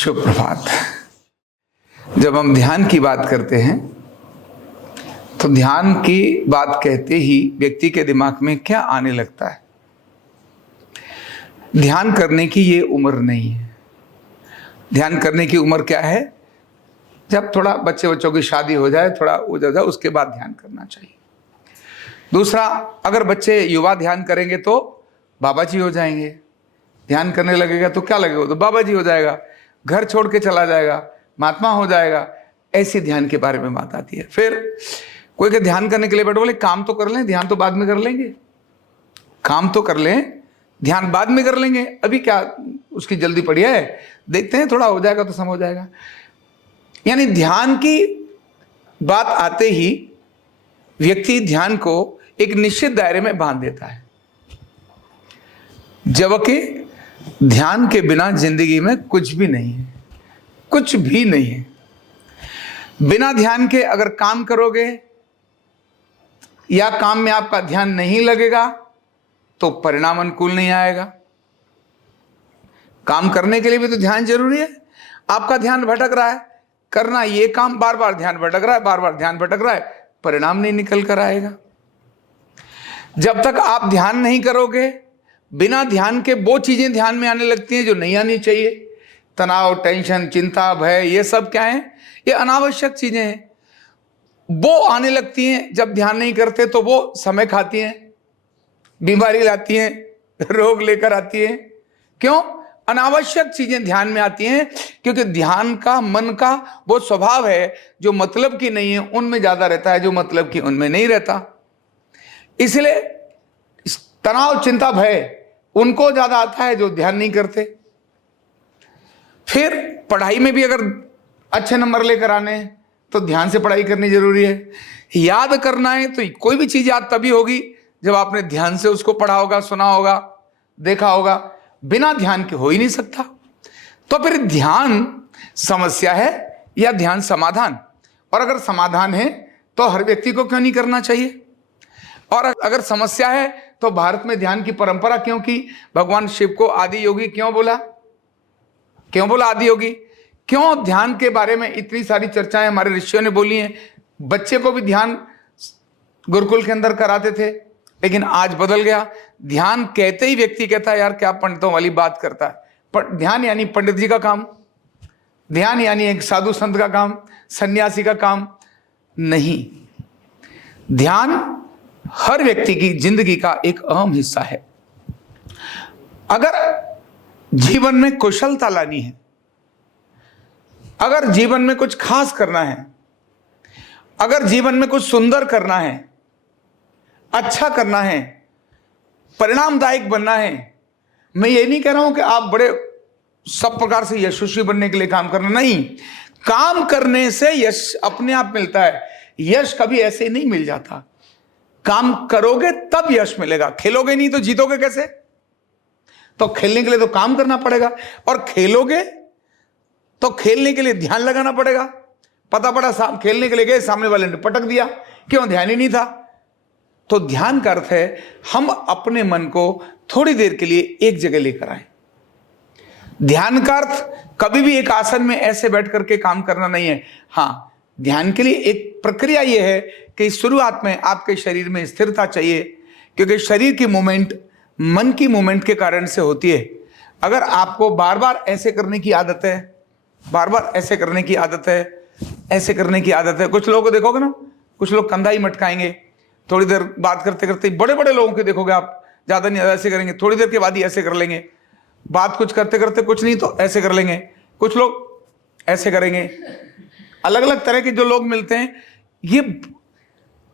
शुभ प्रभात। जब हम ध्यान की बात करते हैं तो ध्यान की बात कहते ही व्यक्ति के दिमाग में क्या आने लगता है? ध्यान करने की ये उम्र नहीं है। ध्यान करने की उम्र क्या है? जब थोड़ा बच्चों की शादी हो जाए, थोड़ा हो जाए, उसके बाद ध्यान करना चाहिए। दूसरा, अगर बच्चे युवा ध्यान करेंगे तो बाबा जी हो जाएंगे। ध्यान करने लगेगा तो क्या लगेगा? तो बाबा जी हो जाएगा, घर छोड़ के चला जाएगा, महात्मा हो जाएगा। ऐसे ध्यान के बारे में बात आती है। फिर कोई के ध्यान करने के लिए बैठो, बोले काम तो कर लें, ध्यान तो बाद में कर लेंगे। काम तो कर लें, ध्यान बाद में कर लेंगे, अभी क्या उसकी जल्दी पड़ी है, देखते हैं थोड़ा हो जाएगा तो सम हो जाएगा। यानी ध्यान की बात आते ही व्यक्ति ध्यान को एक निश्चित दायरे में बांध देता है, जबकि ध्यान के बिना जिंदगी में कुछ भी नहीं है, कुछ भी नहीं है। बिना ध्यान के अगर काम करोगे या काम में आपका ध्यान नहीं लगेगा तो परिणाम अनुकूल नहीं आएगा। काम करने के लिए भी तो ध्यान जरूरी है। आपका ध्यान भटक रहा है, करना ये काम, बार बार ध्यान भटक रहा है, बार बार ध्यान भटक रहा है, परिणाम नहीं निकल कर आएगा। जब तक आप ध्यान नहीं करोगे, बिना ध्यान के वो चीजें ध्यान में आने लगती हैं जो नहीं आनी चाहिए। तनाव, टेंशन, चिंता, भय, ये सब क्या है? ये अनावश्यक चीजें हैं। वो आने लगती हैं जब ध्यान नहीं करते, तो वो समय खाती हैं, बीमारी लाती हैं, रोग लेकर आती हैं। क्यों? अनावश्यक चीजें ध्यान में आती हैं, क्योंकि ध्यान का, मन का वो स्वभाव है जो मतलब की नहीं है उनमें ज्यादा रहता है, जो मतलब की उनमें नहीं रहता। इसलिए तनाव, चिंता, भय उनको ज्यादा आता है जो ध्यान नहीं करते। फिर पढ़ाई में भी अगर अच्छे नंबर लेकर आने हैं तो ध्यान से पढ़ाई करनी जरूरी है। याद करना है तो कोई भी चीज याद तभी होगी जब आपने ध्यान से उसको पढ़ा होगा, सुना होगा, देखा होगा। बिना ध्यान के हो ही नहीं सकता। तो फिर ध्यान समस्या है या ध्यान समाधान? और अगर समाधान है तो हर व्यक्ति को क्यों नहीं करना चाहिए? और अगर समस्या है तो भारत में ध्यान की परंपरा क्यों की? भगवान शिव को आदि योगी क्यों बोला? क्यों बोला आदि योगी? क्यों ध्यान के बारे में इतनी सारी चर्चाएं हमारे ऋषियों ने बोली हैं? बच्चे को भी ध्यान गुरुकुल के अंदर कराते थे, लेकिन आज बदल गया। ध्यान कहते ही व्यक्ति कहता है यार क्या पंडितों वाली बात करता है। पर ध्यान यानी पंडित जी का काम, ध्यान यानी एक साधु संत का काम, सन्यासी का काम नहीं। ध्यान हर व्यक्ति की जिंदगी का एक अहम हिस्सा है। अगर जीवन में कुशलता लानी है, अगर जीवन में कुछ खास करना है, अगर जीवन में कुछ सुंदर करना है, अच्छा करना है, परिणामदायक बनना है, मैं ये नहीं कह रहा हूं कि आप बड़े सब प्रकार से यशस्वी बनने के लिए काम करना, नहीं। काम करने से यश अपने आप मिलता है। यश कभी ऐसे नहीं मिल जाता। काम करोगे तब यश मिलेगा। खेलोगे नहीं तो जीतोगे कैसे? तो खेलने के लिए तो काम करना पड़ेगा, और खेलोगे तो खेलने के लिए ध्यान लगाना पड़ेगा। पता पड़ा खेलने के लिए गए, सामने वाले ने पटक दिया, क्यों? ध्यान ही नहीं था। तो ध्यान का अर्थ है हम अपने मन को थोड़ी देर के लिए एक जगह लेकर आए। ध्यान का अर्थ कभी भी एक आसन में ऐसे बैठ करके काम करना नहीं है। हाँ, ध्यान के लिए एक प्रक्रिया यह है कि शुरुआत में आपके शरीर में स्थिरता चाहिए, क्योंकि शरीर की मूवमेंट मन की मूवमेंट के कारण से होती है। अगर आपको बार बार ऐसे करने की आदत है, बार बार ऐसे करने की आदत है, ऐसे करने की आदत है, कुछ लोगों को देखोगे ना, कुछ लोग कंधा ही मटकाएंगे, थोड़ी देर बात करते करते, बड़े बड़े लोगों के देखोगे आप, ज्यादा नहीं ऐसे करेंगे, थोड़ी देर के बाद ही ऐसे कर लेंगे, बात कुछ करते करते कुछ नहीं तो ऐसे कर लेंगे, कुछ लोग ऐसे करेंगे। अलग अलग तरह के जो लोग मिलते हैं, ये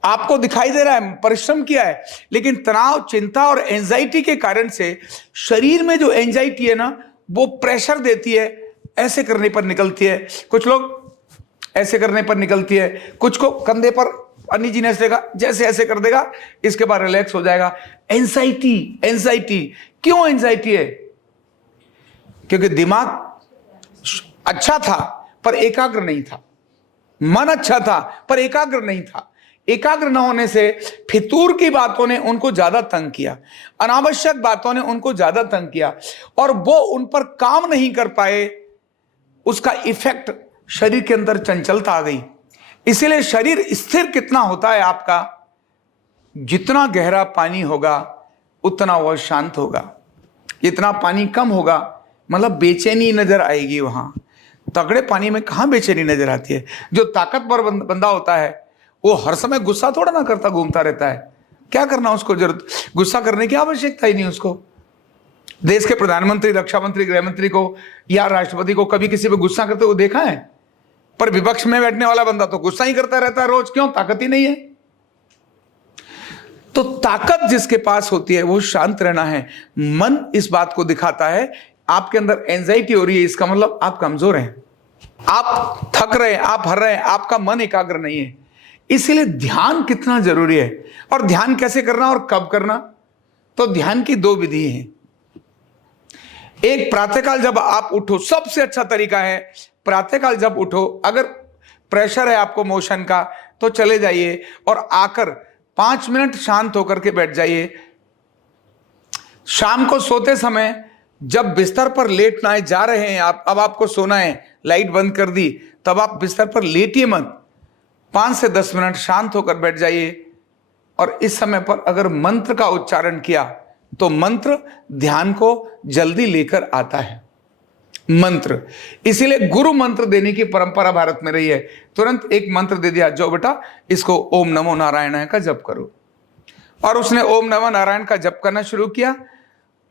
आपको दिखाई दे रहा है परिश्रम किया है, लेकिन तनाव, चिंता और एंजाइटी के कारण से शरीर में जो एंजाइटी है ना, वो प्रेशर देती है, ऐसे करने पर निकलती है। कुछ लोग ऐसे करने पर निकलती है, कुछ को कंधे पर अन्नी जी ने ऐसे देगा, जैसे ऐसे कर देगा, इसके बाद रिलैक्स हो जाएगा। एंजाइटी, एंजाइटी क्यों एंजाइटी है? क्योंकि दिमाग अच्छा था पर एकाग्र नहीं था, मन अच्छा था पर एकाग्र नहीं था। एकाग्र न होने से फितूर की बातों ने उनको ज्यादा तंग किया, अनावश्यक बातों ने उनको ज्यादा तंग किया, और वो उन पर काम नहीं कर पाए, उसका इफेक्ट शरीर के अंदर चंचलता आ गई। इसीलिए शरीर स्थिर कितना होता है आपका, जितना गहरा पानी होगा उतना वह शांत होगा। जितना पानी कम होगा मतलब बेचैनी नजर आएगी। वहां तगड़े पानी में कहां बेचैनी नजर आती है। जो ताकतवर बंदा होता है वो हर समय गुस्सा थोड़ा ना करता घूमता रहता है। क्या करना उसको, जरूरत गुस्सा करने की आवश्यकता ही नहीं उसको। देश के प्रधानमंत्री, रक्षा मंत्री, गृह मंत्री को या राष्ट्रपति को कभी किसी पे गुस्सा करते हुए देखा है? पर विपक्ष में बैठने वाला बंदा तो गुस्सा ही करता रहता है रोज। क्यों? ताकत ही नहीं है। तो ताकत जिसके पास होती है वो शांत रहना है। मन इस बात को दिखाता है। आपके अंदर एंजाइटी हो रही है, इसका मतलब आप कमजोर हैं, आप थक रहे हैं, आप हर रहे हैं, आपका मन एकाग्र नहीं है। इसीलिए ध्यान कितना जरूरी है। और ध्यान कैसे करना और कब करना, तो ध्यान की दो विधि हैं। एक प्रातःकाल जब आप उठो, सबसे अच्छा तरीका है प्रातःकाल जब उठो, अगर प्रेशर है आपको मोशन का तो चले जाइए और आकर 5 मिनट शांत होकर के बैठ जाइए। शाम को सोते समय जब बिस्तर पर लेटना जा रहे हैं आप, अब आपको सोना है, लाइट बंद कर दी, तब आप बिस्तर पर लेटिए मत। 5 से 10 मिनट शांत होकर बैठ जाइए। और इस समय पर अगर मंत्र का उच्चारण किया तो मंत्र ध्यान को जल्दी लेकर आता है। मंत्र, इसीलिए गुरु मंत्र देने की परंपरा भारत में रही है। तुरंत एक मंत्र दे दिया, जो बेटा इसको ओम नमो नारायण का जप करो। और उसने ओम नमो नारायण का जप करना शुरू किया।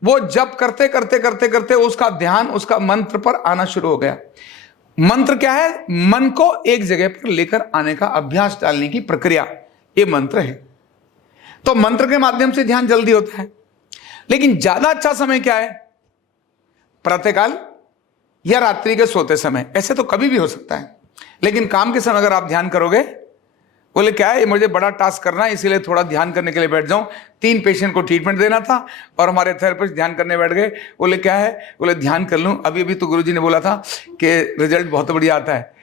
वो जप करते करते करते करते उसका ध्यान उसका मंत्र पर आना शुरू हो गया। मंत्र क्या है? मन को एक जगह पर लेकर आने का अभ्यास डालने की प्रक्रिया, ये मंत्र है। तो मंत्र के माध्यम से ध्यान जल्दी होता है। लेकिन ज्यादा अच्छा समय क्या है? प्रातःकाल या रात्रि के सोते समय। ऐसे तो कभी भी हो सकता है, लेकिन काम के समय अगर आप ध्यान करोगे, बोले क्या है मुझे बड़ा टास्क करना है इसीलिए थोड़ा ध्यान करने के लिए बैठ जाऊं। 3 पेशेंट को ट्रीटमेंट देना था और हमारे थेरेपिस्ट ध्यान करने बैठ गए। बोले क्या है? बोले ध्यान कर लूं। अभी अभी तो गुरुजी ने बोला था कि रिजल्ट बहुत बढ़िया आता है।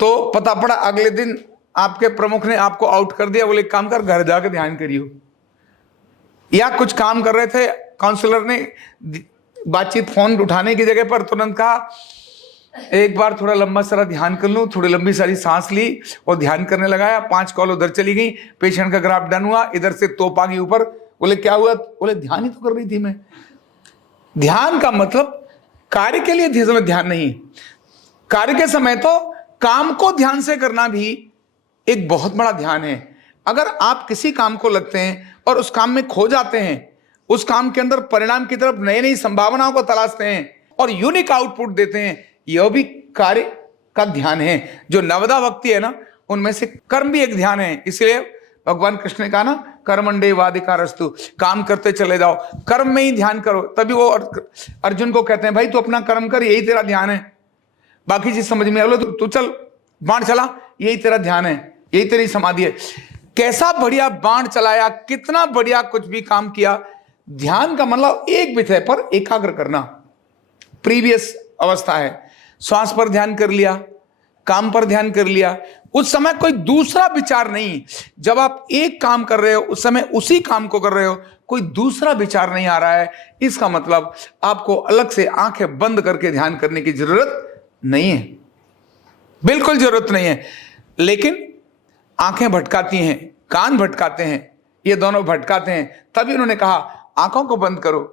तो पता पड़ा अगले दिन आपके प्रमुख ने आपको आउट कर दिया। बोले काम कर, घर जाकर ध्यान करियो। या कुछ काम कर रहे थे, काउंसलर ने बातचीत फोन उठाने की जगह पर तुरंत कहा एक बार थोड़ा लंबा सारा ध्यान कर लूं। थोड़ी लंबी सारी सांस ली और ध्यान करने लगाया। 5 कॉल उधर चली गई, पेशेंट का ग्राफ डन हुआ, इधर से तोप आ गई ऊपर। बोले क्या हुआ? बोले ध्यान ही तो कर रही थी मैं। ध्यान का मतलब कार्य के लिए समय ध्यान नहीं, कार्य के समय तो काम को ध्यान से करना भी एक बहुत बड़ा ध्यान है। अगर आप किसी काम को लगते हैं और उस काम में खो जाते हैं, उस काम के अंदर परिणाम की तरफ नई नई संभावनाओं को तलाशते हैं और यूनिक आउटपुट देते हैं, यह भी कार्य का ध्यान है। जो नवदा भक्ति है ना, उनमें से कर्म भी एक ध्यान है। इसलिए भगवान कृष्ण ने कहा ना, कर्मण्डे वाधिकारस्तु, काम करते चले जाओ, कर्म में ही ध्यान करो। तभी वो अर्जुन को कहते हैं भाई तू अपना कर्म कर, यही तेरा ध्यान है। बाकी चीज समझ में आ लो, तू चल बाण चला, यही तेरा ध्यान है, यही तेरी समाधि है। कैसा बढ़िया बाण चलाया, कितना बढ़िया कुछ भी काम किया। ध्यान का मतलब एक विषय पर एकाग्र करना, प्रीवियस अवस्था है। श्वास पर ध्यान कर लिया, काम पर ध्यान कर लिया, उस समय कोई दूसरा विचार नहीं। जब आप एक काम कर रहे हो उस समय उसी काम को कर रहे हो, कोई दूसरा विचार नहीं आ रहा है। इसका मतलब आपको अलग से आंखें बंद करके ध्यान करने की जरूरत नहीं है, बिल्कुल जरूरत नहीं है। लेकिन आंखें भटकाती हैं, कान भटकाते हैं, ये दोनों भटकाते हैं। तभी उन्होंने कहा आंखों को बंद करो,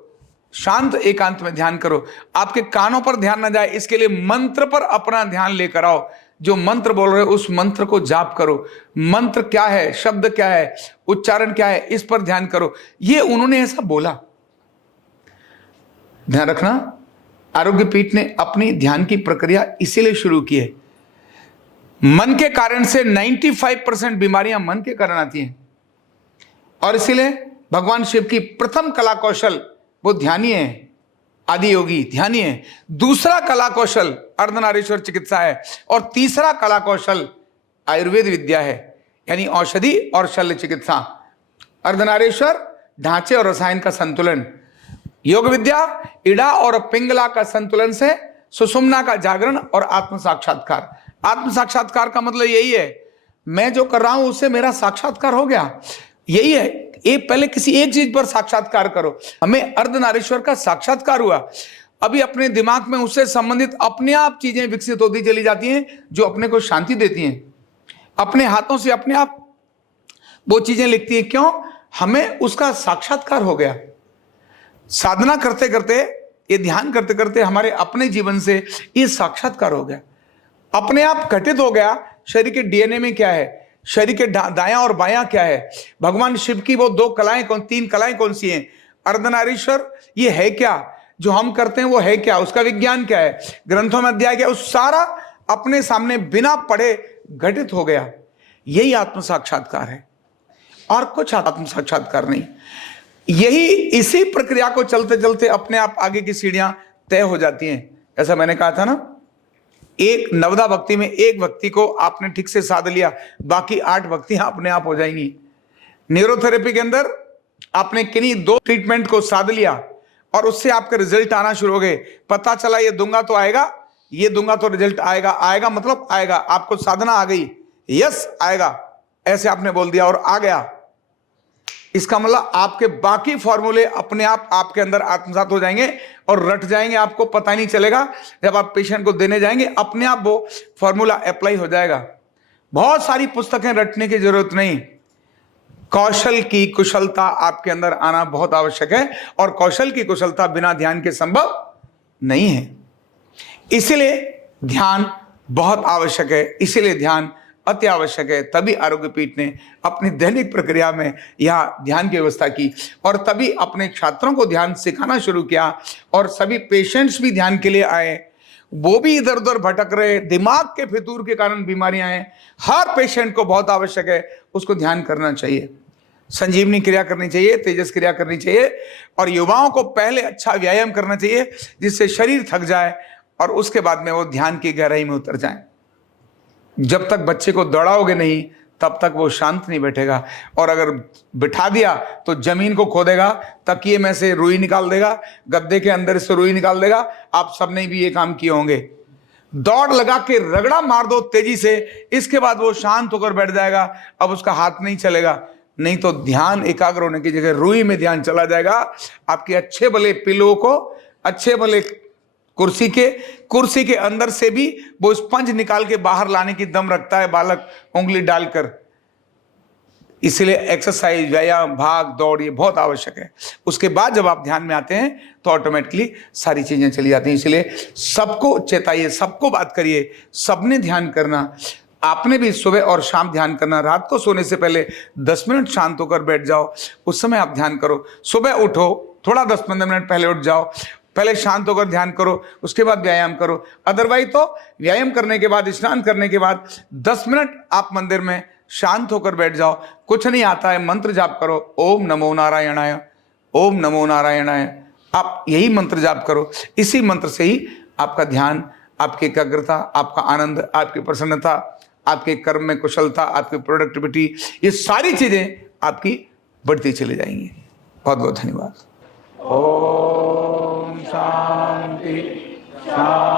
शांत एकांत में ध्यान करो। आपके कानों पर ध्यान ना जाए, इसके लिए मंत्र पर अपना ध्यान लेकर आओ। जो मंत्र बोल रहे हो उस मंत्र को जाप करो। मंत्र क्या है, शब्द क्या है, उच्चारण क्या है, इस पर ध्यान करो। ये उन्होंने ऐसा बोला। ध्यान रखना, आरोग्य पीठ ने अपनी ध्यान की प्रक्रिया इसीलिए शुरू की है। मन के कारण से 95% बीमारियां मन के कारण आती हैं और इसीलिए भगवान शिव की प्रथम कला कौशल वो ध्यानी है, आदि योगी ध्यानी है। दूसरा कला कौशल अर्धनारीश्वर चिकित्सा है और तीसरा कला कौशल आयुर्वेद विद्या है, यानी औषधि और शल्य चिकित्सा। अर्धनारीश्वर ढांचे और रसायन का संतुलन, योग विद्या इड़ा और पिंगला का संतुलन से सुषुम्ना का जागरण और आत्म साक्षात्कार। आत्म साक्षात्कार का मतलब यही है, मैं जो कर रहा हूं उससे मेरा साक्षात्कार हो गया, यही है। पहले किसी एक चीज पर साक्षात्कार करो। हमें अर्धनारीश्वर का साक्षात्कार हुआ अभी अपने दिमाग में उससे संबंधित अपने आप चीजें विकसित होती चली जाती हैं जो अपने को शांति देती हैं। अपने हाथों से अपने आप वो चीजें लिखती हैं। क्यों? हमें उसका साक्षात्कार हो गया। साधना करते करते, ये ध्यान करते करते हमारे अपने जीवन से ये साक्षात्कार हो गया, अपने आप घटित हो गया। शरीर के डीएनए में क्या है, शरीर के दायां और बायां क्या है, भगवान शिव की वो 2 कलाएं तीन कलाएं कौन सी हैं, अर्धनारीश्वर ये है क्या, जो हम करते हैं वो है क्या, उसका विज्ञान क्या है, ग्रंथों में अध्याय क्या, उस सारा अपने सामने बिना पढ़े घटित हो गया। यही आत्म साक्षात्कार है और कुछ आत्म साक्षात्कार नहीं। यही इसी प्रक्रिया को चलते चलते अपने आप आगे की सीढ़ियां तय हो जाती हैं। ऐसा मैंने कहा था ना, एक नवदा भक्ति में एक भक्ति को आपने ठीक से साध लिया, बाकी 8 भक्तियां अपने आप हो जाएंगी। न्यूरोथेरेपी के अंदर आपने किन्हीं 2 ट्रीटमेंट को साध लिया और उससे आपके रिजल्ट आना शुरू हो गए। पता चला ये दूंगा तो आएगा, ये दूंगा तो रिजल्ट आएगा। आएगा मतलब आएगा, आपको साधना आ गई, यस आएगा, ऐसे आपने बोल दिया और आ गया। इसका मतलब आपके बाकी फॉर्मूले अपने आप आपके अंदर आत्मसात हो जाएंगे और रट जाएंगे, आपको पता ही नहीं चलेगा। जब आप पेशेंट को देने जाएंगे अपने आप वो फॉर्मूला अप्लाई हो जाएगा। बहुत सारी पुस्तकें रटने की जरूरत नहीं, कौशल की कुशलता आपके अंदर आना बहुत आवश्यक है और कौशल की कुशलता बिना ध्यान के संभव नहीं है। इसीलिए ध्यान बहुत आवश्यक है, इसीलिए ध्यान अति आवश्यक है। तभी आरोग्य पीठ ने अपनी दैनिक प्रक्रिया में यहाँ ध्यान की व्यवस्था की और तभी अपने छात्रों को ध्यान सिखाना शुरू किया और सभी पेशेंट्स भी ध्यान के लिए आए। वो भी इधर उधर भटक रहे, दिमाग के फितूर के कारण बीमारियां हैं। हर पेशेंट को बहुत आवश्यक है, उसको ध्यान करना चाहिए, संजीवनी क्रिया करनी चाहिए, तेजस क्रिया करनी चाहिए और युवाओं को पहले अच्छा व्यायाम करना चाहिए जिससे शरीर थक जाए और उसके बाद में वो ध्यान की गहराई में उतर जाए। जब तक बच्चे को दौड़ाओगे नहीं तब तक वो शांत नहीं बैठेगा और अगर बिठा दिया तो जमीन को खोदेगा, तकिए में से रुई निकाल देगा, गद्दे के अंदर से रुई निकाल देगा। आप सबने भी ये काम किए होंगे। दौड़ लगा के रगड़ा मार दो तेजी से, इसके बाद वो शांत होकर बैठ जाएगा, अब उसका हाथ नहीं चलेगा। नहीं तो ध्यान एकाग्र होने की जगह रुई में ध्यान चला जाएगा। आपके अच्छे भले पिलो को, अच्छे भले कुर्सी के अंदर से भी वो स्पंज निकाल के बाहर लाने की दम रखता है बालक उंगली डालकर। इसलिए एक्सरसाइज, व्यायाम, भाग दौड़ ये बहुत आवश्यक है। उसके बाद जब आप ध्यान में आते हैं तो ऑटोमेटिकली सारी चीजें चली जाती हैं। इसलिए सबको चेताइए, सबको बात करिए, सबने ध्यान करना। आपने भी सुबह और शाम ध्यान करना। रात को सोने से पहले 10 मिनट शांत होकर बैठ जाओ, उस समय आप ध्यान करो। सुबह उठो, थोड़ा 10-15 मिनट पहले उठ जाओ, पहले शांत होकर ध्यान करो, उसके बाद व्यायाम करो। अदरवाइज तो व्यायाम करने के बाद, स्नान करने के बाद 10 मिनट आप मंदिर में शांत होकर बैठ जाओ। कुछ नहीं आता है, मंत्र जाप करो, ओम नमो नारायणाय, ओम नमो नारायणाय। आप यही मंत्र जाप करो। इसी मंत्र से ही आपका ध्यान, आपकी एकाग्रता, आपका आनंद, आपकी प्रसन्नता, आपके कर्म में कुशलता, आपकी प्रोडक्टिविटी, ये सारी चीजें आपकी बढ़ती चली जाएंगी। बहुत बहुत धन्यवाद। ओम शांति शांति।